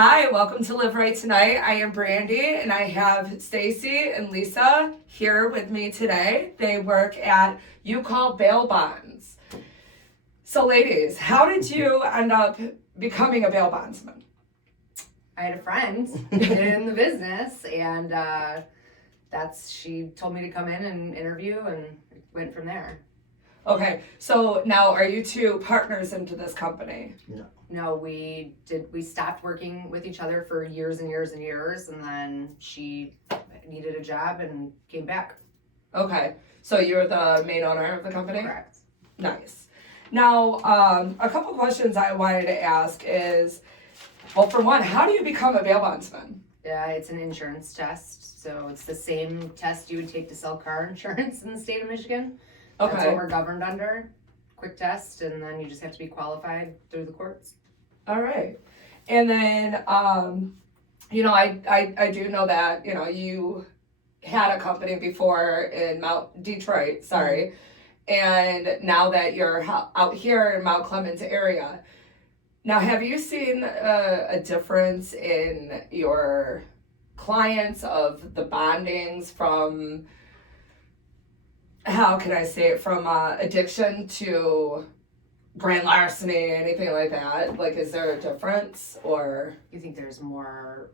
Hi, welcome to Live Right Tonight. I am Brandy and I have Stacy and Lisa here with me today. They work at You Call Bail Bonds. So ladies, how did you end up becoming a bail bondsman? I had a friend in the business and she told me to come in and interview and went from there. Okay, so now are you two partners into this company? No, we stopped working with each other for years and years and years, and then she needed a job and came back. Okay, so you're the main owner of the company? Correct. Nice. Now, a couple questions I wanted to ask is, well, for one, how do you become a bail bondsman? Yeah, it's an insurance test, so it's the same test you would take to sell car insurance in the state of Michigan. Okay. That's what we're governed under. Quick test, and then you just have to be qualified through the courts. All right. And then, I do know that, you had a company before in Detroit, sorry. And now that you're out here in Mount Clemens area, now have you seen a difference in your clients of the bondings from, how can I say it, from addiction to grand larceny, anything like that? Like, is there a difference, or? You think there's more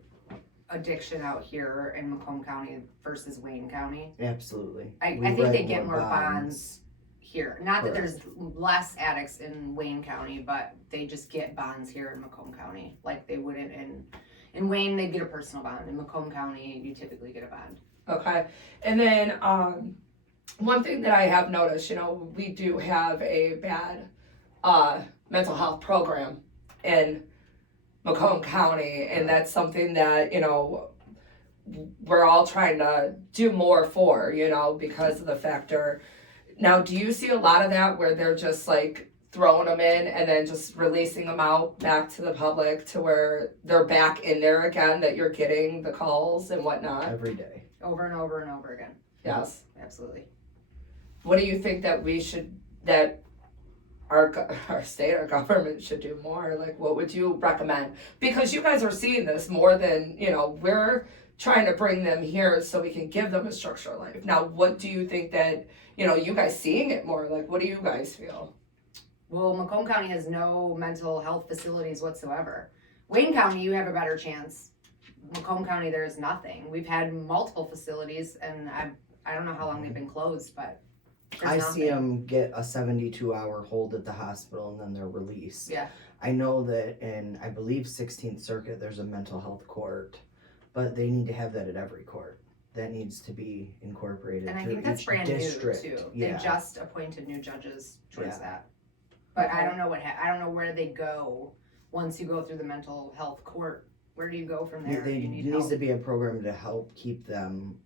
addiction out here in Macomb County versus Wayne County? Absolutely. I think they get more bonds here. Not that there's less addicts in Wayne County, but they just get bonds here in Macomb County. Like they wouldn't in Wayne, they'd get a personal bond. In Macomb County, you typically get a bond. Okay. And then one thing that I have noticed, we do have a bad mental health program in Macomb County, and that's something that, we're all trying to do more for, because of the factor. Now, do you see a lot of that where they're just like throwing them in and then just releasing them out back to the public to where they're back in there again, that you're getting the calls and whatnot? Every day. Over and over and over again. Yes. Absolutely. What do you think that our state, our government should do more? Like, what would you recommend? Because you guys are seeing this more than, we're trying to bring them here so we can give them a structured life. Now, what do you think that, you guys seeing it more? Like, what do you guys feel? Well, Macomb County has no mental health facilities whatsoever. Wayne County, you have a better chance. Macomb County, there's nothing. We've had multiple facilities, and I don't know how long they've been closed, but I see them get a 72-hour hold at the hospital and then they're released. Yeah. I know that in, I believe, 16th Circuit, there's a mental health court, but they need to have that at every court. That needs to be incorporated. And I think that's brand district. new too. Yeah. They just appointed new judges towards that. But I don't know I don't know where they go once you go through the mental health court. Where do you go from there? There needs to be a program to help keep them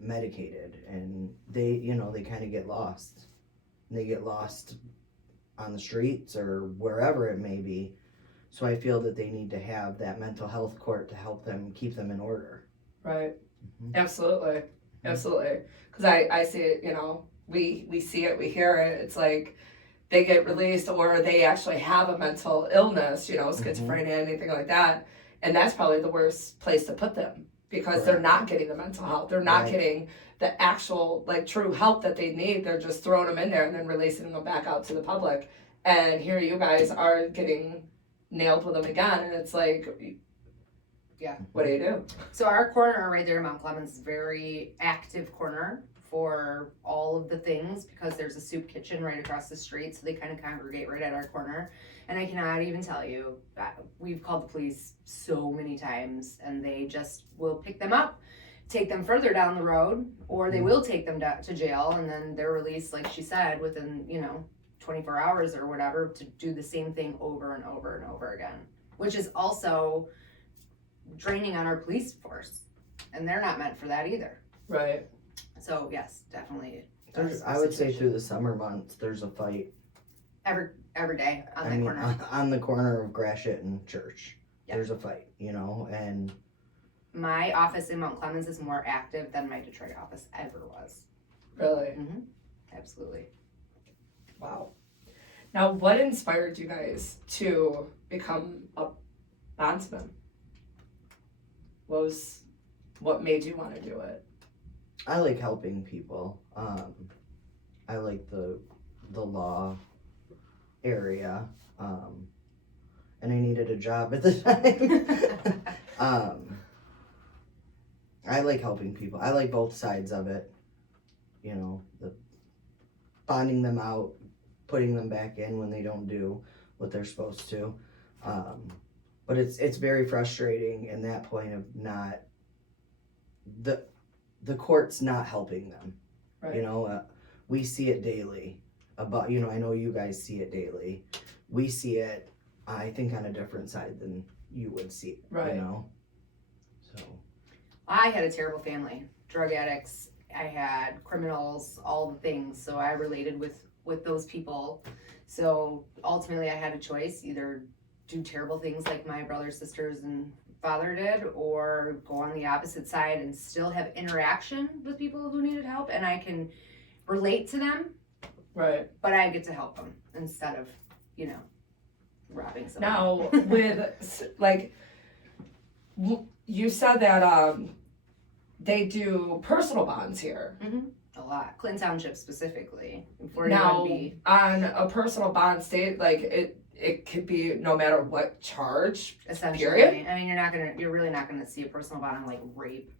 medicated, and they kind of get lost. They get lost on the streets or wherever it may be. So I feel that they need to have that mental health court to help them keep them in order. Right. Mm-hmm. Absolutely. Absolutely. Because I see it, we see it, we hear it. It's like they get released or they actually have a mental illness, schizophrenia, anything like that. And that's probably the worst place to put them, because they're not getting the mental health. They're not getting the actual, true help that they need. They're just throwing them in there and then releasing them back out to the public. And here you guys are getting nailed with them again. And it's like, yeah, what do you do? So our corner right there in Mount Clemens is a very active corner for all of the things, because there's a soup kitchen right across the street. So they kind of congregate right at our corner. And I cannot even tell you that we've called the police so many times, and they just will pick them up, take them further down the road, or they will take them to jail, and then they're released, like she said, within 24 hours or whatever, to do the same thing over and over and over again, which is also draining on our police force, and they're not meant for that either. Right. So yes, definitely. I would say through the summer months, there's a fight. Every day on that corner. On the corner of Gratiot and Church. Yep. There's a fight, and my office in Mount Clemens is more active than my Detroit office ever was. Really? Mm-hmm. Absolutely. Wow. Now, what inspired you guys to become a bondsman? What made you want to do it? I like helping people. I like the law area, and I needed a job at the time. I like helping people. I like both sides of it. You know, the bonding them out, putting them back in when they don't do what they're supposed to. But it's very frustrating in that point of not the court's not helping them. Right. You know, we see it daily. About, you know, I know you guys see it daily. We see it, I think, on a different side than you would see it. Right. You know, so. I had a terrible family, drug addicts. I had criminals, all the things. So I related with those people. So ultimately, I had a choice: either do terrible things like my brothers, sisters, and father did, or go on the opposite side and still have interaction with people who needed help, and I can relate to them, Right. but I get to help them instead of, you know, robbing someone. Now, with like, you said that they do personal bonds here. A lot. Clinton Township specifically. Now, 41B. on a personal bond state, like it could be no matter what charge. Essentially. Period? I mean, you're really not gonna see a personal bond on like rape.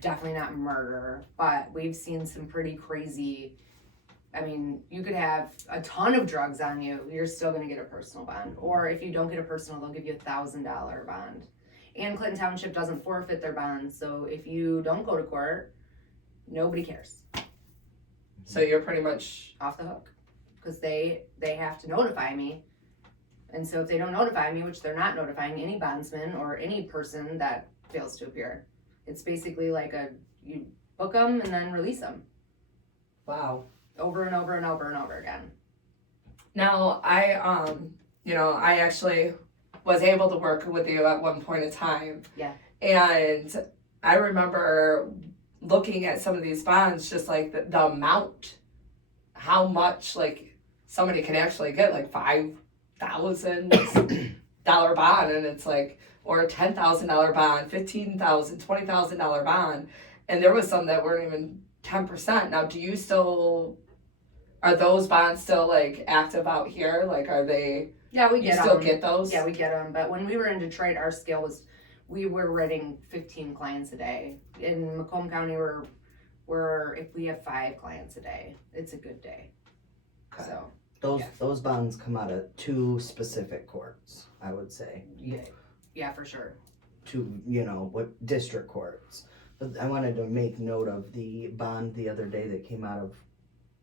Definitely not murder. But we've seen some pretty crazy. I mean, you could have a ton of drugs on you. You're still gonna get a personal bond. Or if you don't get a personal, they'll give you $1,000 bond. And Clinton Township doesn't forfeit their bonds. So if you don't go to court, nobody cares. So you're pretty much Off the hook. Because they have to notify me. And so if they don't notify me, which they're not notifying any bondsman or any person that fails to appear, it's basically like you book them and then release them wow. over and over and over and over again. Now I I actually was able to work with you at one point in time. Yeah. And I remember looking at some of these bonds, just like the amount, how much like somebody can actually get, like $5,000 bond, and it's like, or a $10,000 bond, $15,000, $20,000 bond, and there was some that weren't even 10%. Now, are those bonds still like active out here? Like, are they? Yeah, we You get still them. get those? Yeah, we get them. But when we were in Detroit, our scale was, we were writing 15 clients a day. In Macomb County, we're if we have 5 clients a day, it's a good day. Okay. So Those bonds come out of 2 specific courts, I would say. yeah, for sure. 2, what district courts. But I wanted to make note of the bond the other day that came out of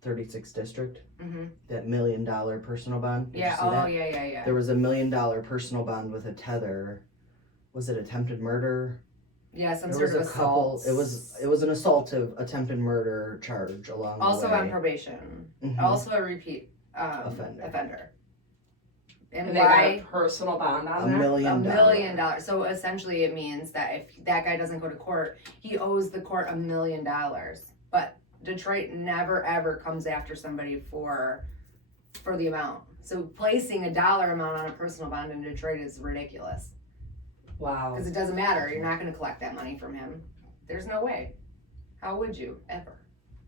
36th district. Mm-hmm. That $1 million personal bond. Did you Yeah. see that? Yeah. There was a $1 million personal bond with a tether. Was it attempted murder? Yeah, some There sort was of a couple. assault. It was an assaultive attempted murder charge along Also the way. on probation. Mhm. Also a repeat Offender. And And they why? got a personal bond on $1 there? million. $1 million. So essentially it means that if that guy doesn't go to court, he owes the court $1 million. But Detroit never ever comes after somebody for the amount. So placing a dollar amount on a personal bond in Detroit is ridiculous. Wow. Because it doesn't matter. You're not going to collect that money from him. There's no way. How would you ever?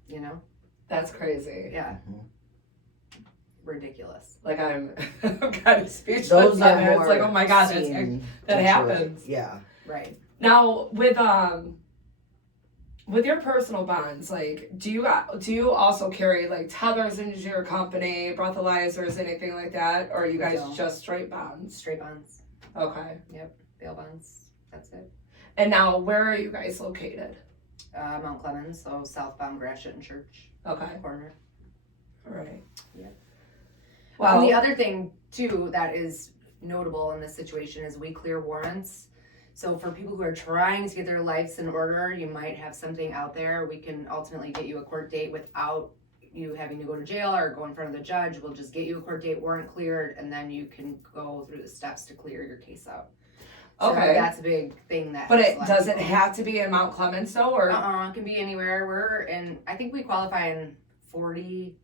You know? That's crazy. Yeah. Mhm. Ridiculous. Like I'm kind of speechless. Those on are it. more It's like, oh my God, seen that Detroit. happens. Yeah. Right. Now with your personal bonds, like do you also carry like tethers into your company, breathalyzers, anything like that, or are you We guys don't. just straight bonds? Straight bonds. Okay. Bail bonds. That's it. And now where are you guys located? Mount Clemens, so southbound Gratiot and Church Okay. corner. All right. Yep. Well, The other thing too that is notable in this situation is we clear warrants. So for people who are trying to get their lives in order, you might have something out there. We can ultimately get you a court date without you having to go to jail or go in front of the judge. We'll just get you a court date, warrant cleared, and then you can go through the steps to clear your case out. So Okay. that's a big thing that. but helps it a lot of doesn't people. have to be in Mount Clemens though, or It can be anywhere. We're in, I think we qualify in 40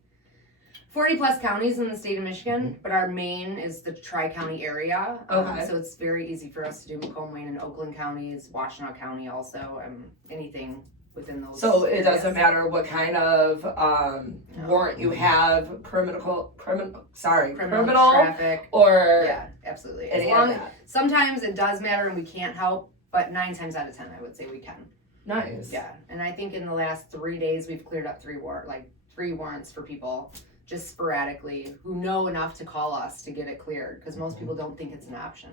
40 plus counties in the state of Michigan, but our main is the Tri-County area. Okay. So it's very easy for us to do Macomb, Wayne, and Oakland counties, Washtenaw County also, anything within those. So it areas. doesn't matter what kind of warrant you have, criminal traffic. or Yeah, absolutely. As any long, of that. sometimes it does matter and we can't help, but 9 times out of 10, I would say we can. Nice. Yeah, and I think in the last 3 days we've cleared up 3 warrants for people just sporadically who know enough to call us to get it cleared because most people don't think it's an option.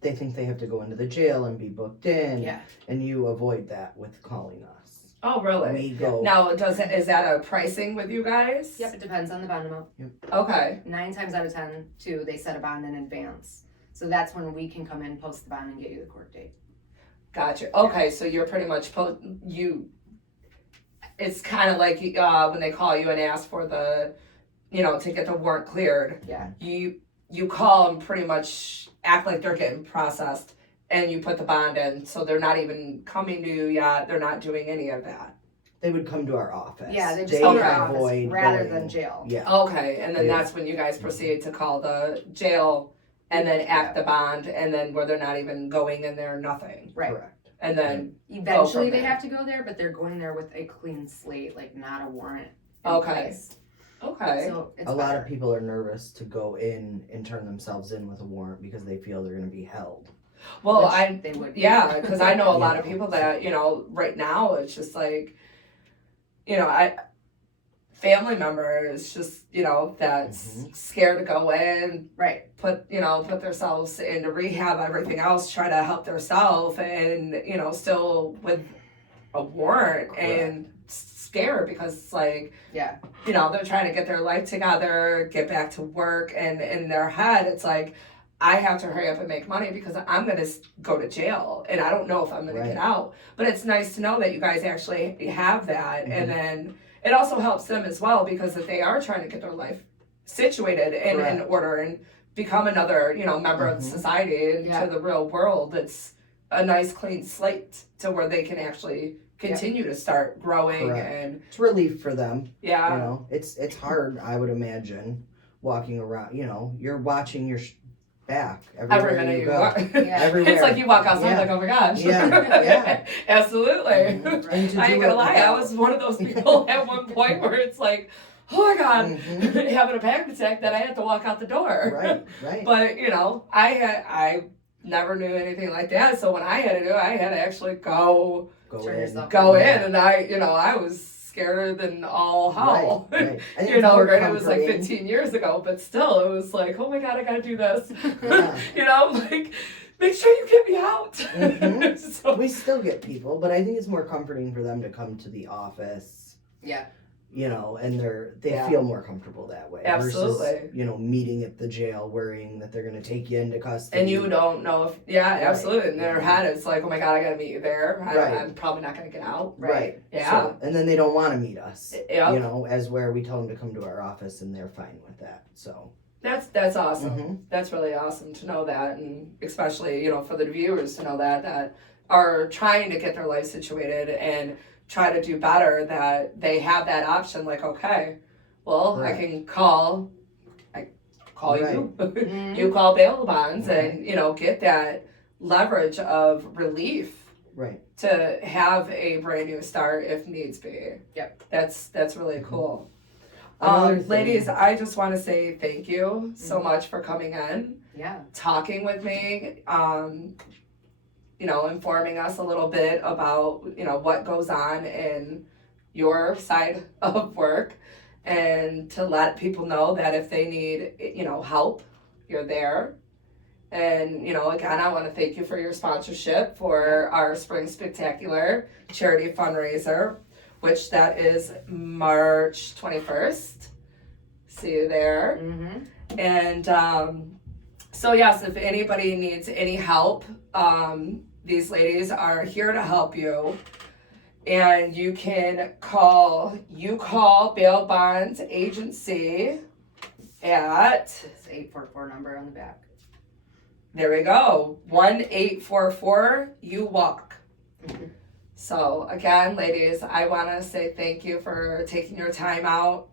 They think they have to go into the jail and be booked in. Yeah. And you avoid that with calling us. Oh, really? We go. Now, is that a pricing with you guys? Yep, it depends on the bond amount. Okay. 9 times out of 10, too, they set a bond in advance. So that's when we can come in, post the bond, and get you the court date. Gotcha. Okay, so you're pretty much it's kind of like when they call you and ask for the, to get the warrant cleared. Yeah. You call and pretty much act like they're getting processed, and you put the bond in, so they're not even coming to you yet. They're not doing any of that. They would come to our office. Yeah, they just come to our office avoid rather going- than jail. Yeah. Okay, and then Yeah. that's when you guys proceed to call the jail and then act the bond, and then where they're not even going in there, nothing. Right. Correct. And then, Eventually they there. have to go there, but they're going there with a clean slate, like not a warrant in Okay. place. okay. So it's A lot better. of people are nervous to go in and turn themselves in with a warrant because they feel they're going to be held. Well, Which they would be. yeah, because I know a lot Yeah. of people that, right now it's just like, family members just, that's Mhm. scared to go in, Right. put themselves into rehab, everything else, try to help themselves and, still with a warrant Correct. and scared because it's like, Yeah. they're trying to get their life together, get back to work, and in their head, it's like, I have to hurry up and make money because I'm going to go to jail and I don't know if I'm going to get out. But it's nice to know that you guys actually have that. And then it also helps them as well because if they are trying to get their life situated and in Correct. order and become another, member of society and Yeah. to the real world, it's a nice clean slate to where they can actually continue to start growing. Correct. And It's relief for them. yeah. It's hard, I would imagine, walking around. You're watching your back everywhere Every minute you you go. walk. Everywhere. It's like you walk outside Yeah. like, oh my gosh. Yeah, yeah. Absolutely. Mhm. And to I do ain't gonna it lie, I without- was one of those people at one point where it's like, oh my god, Mhm. having a panic attack that I had to walk out the door. Right. But I never knew anything like that. So when I had to do it, I had to actually go Turn yourself in, Yeah. and I was scared than all hell. Right. And it's more Granted it was like comforting. 15 years ago, but still, it was like, oh my god, I gotta do this. Yeah. Like, make sure you get me out. Mhm. So, We still get people, but I think it's more comforting for them to come to the office, Yeah. and they Yeah. feel more comfortable that way. Absolutely. Versus, meeting at the jail worrying that they're going to take you into custody. and you don't know if, Right. absolutely. In their head, it's like, oh my god, I gotta meet you there. Right. I'm probably not gonna get out. Right. Yeah. So, and then they don't want to meet us. Yep. As where we tell them to come to our office and they're fine with that. So. That's awesome. Mhm. That's really awesome to know that, and especially for the viewers to know that are trying to get their life situated and try to do better, that they have that option. Like, okay, well, Correct. I can call you, Mhm. you call bail bonds, and get that leverage of relief Right. to have a brand new start if needs be. Yep. That's really cool. Another thing- Ladies, I just want to say thank you so much for coming in, Yeah. talking with me, informing us a little bit about, what goes on in your side of work, and to let people know that if they need, help, you're there. And, again, I want to thank you for your sponsorship for our Spring Spectacular charity fundraiser, which that is March 21st. See you there. Mm-hmm. And so yes, if anybody needs any help, these ladies are here to help you. And you can call Bail Bonds Agency at, It's 844 number on the back. there we go, 1-844 You Walk. So again, ladies, I want to say thank you for taking your time out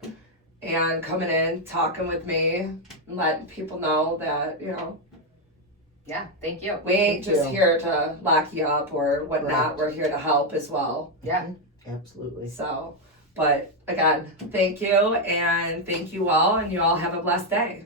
and coming in, talking with me, and letting people know that, you know, Yeah, thank you. we ain't Thank just you. here to lock you up or whatnot. Right. We're here to help as well. Yeah. Absolutely. So, but again, thank you, and thank you all, and you all have a blessed day.